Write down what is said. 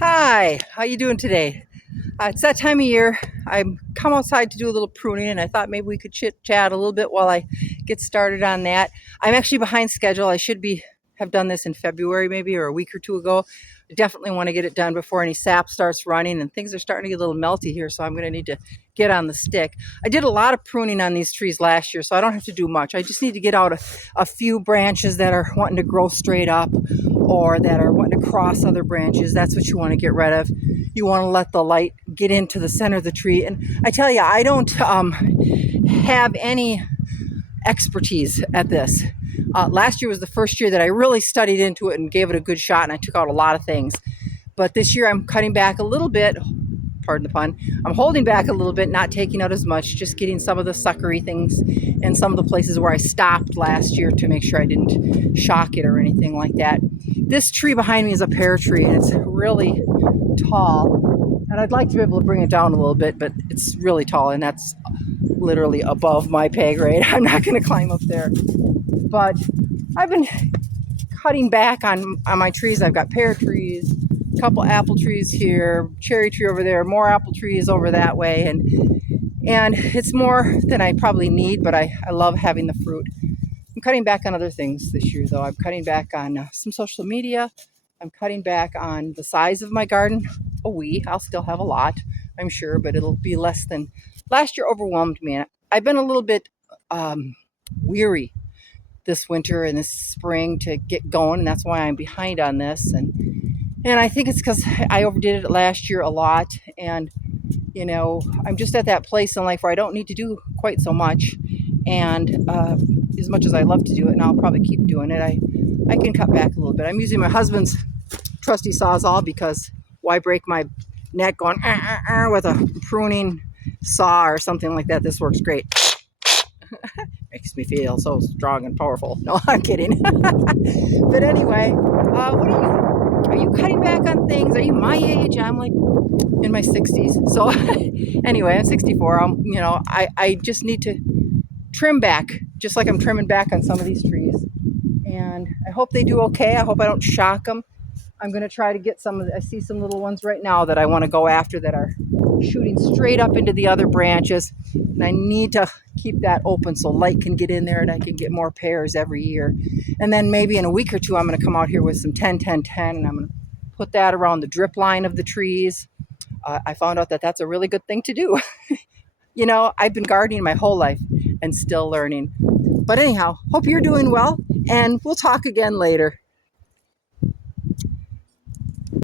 Hi, how you doing today? It's that time of year. I'm come outside to do a little pruning, and I thought maybe we could chit chat a little bit while I get started on that. I'm actually behind schedule. I should be have done this in February, maybe, or a week or two ago. I definitely want to get it done before any sap starts running, and things are starting to get a little melty here, so I'm going to need to get on the stick. I did a lot of pruning on these trees last year, so I don't have to do much. I just need to get out a few branches that are wanting to grow straight up or that are wanting to cross other branches. That's what you want to get rid of. You want to let the light get into the center of the tree. And I tell you, I don't have any expertise at this. Last year was the first year that I really studied into it and gave it a good shot, and I took out a lot of things. But this year I'm cutting back a little bit. Pardon the pun. I'm holding back a little bit, not taking out as much, just getting some of the suckery things and some of the places where I stopped last year to make sure I didn't shock it or anything like that. This tree behind me is a pear tree, and it's really tall. And I'd like to be able to bring it down a little bit, but it's really tall, and that's literally above my pay grade. I'm not going to climb up there. But I've been cutting back on my trees. I've got pear trees, a couple apple trees here, cherry tree over there, more apple trees over that way, and it's more than I probably need, but I love having the fruit. I'm cutting back on other things this year, though. I'm cutting back on some social media. I'm cutting back on the size of my garden. I'll still have a lot, I'm sure, but it'll be less than last year. Overwhelmed me. I've been a little bit weary this winter and this spring to get going, and that's why I'm behind on this. And I think it's because I overdid it last year a lot, and I'm just at that place in life where I don't need to do quite so much, and as much as I love to do it, and I'll probably keep doing it, I can cut back a little bit. I'm using my husband's trusty Sawzall because why break my neck going with a pruning saw or something like that? This works great. Makes me feel so strong and powerful. No, I'm kidding. But anyway, what are you cutting back on things? Are you my age? I'm like in my 60s. So anyway, I'm 64. I just need to trim back, just like I'm trimming back on some of these trees. And I hope they do okay. I hope I don't shock them. I'm going to try to get I see some little ones right now that I want to go after that are shooting straight up into the other branches. And I need to keep that open so light can get in there and I can get more pears every year. And then maybe in a week or two, I'm going to come out here with some 10-10-10, and I'm going to put that around the drip line of the trees. I found out that that's a really good thing to do. I've been gardening my whole life and still learning. But anyhow, hope you're doing well, and we'll talk again later.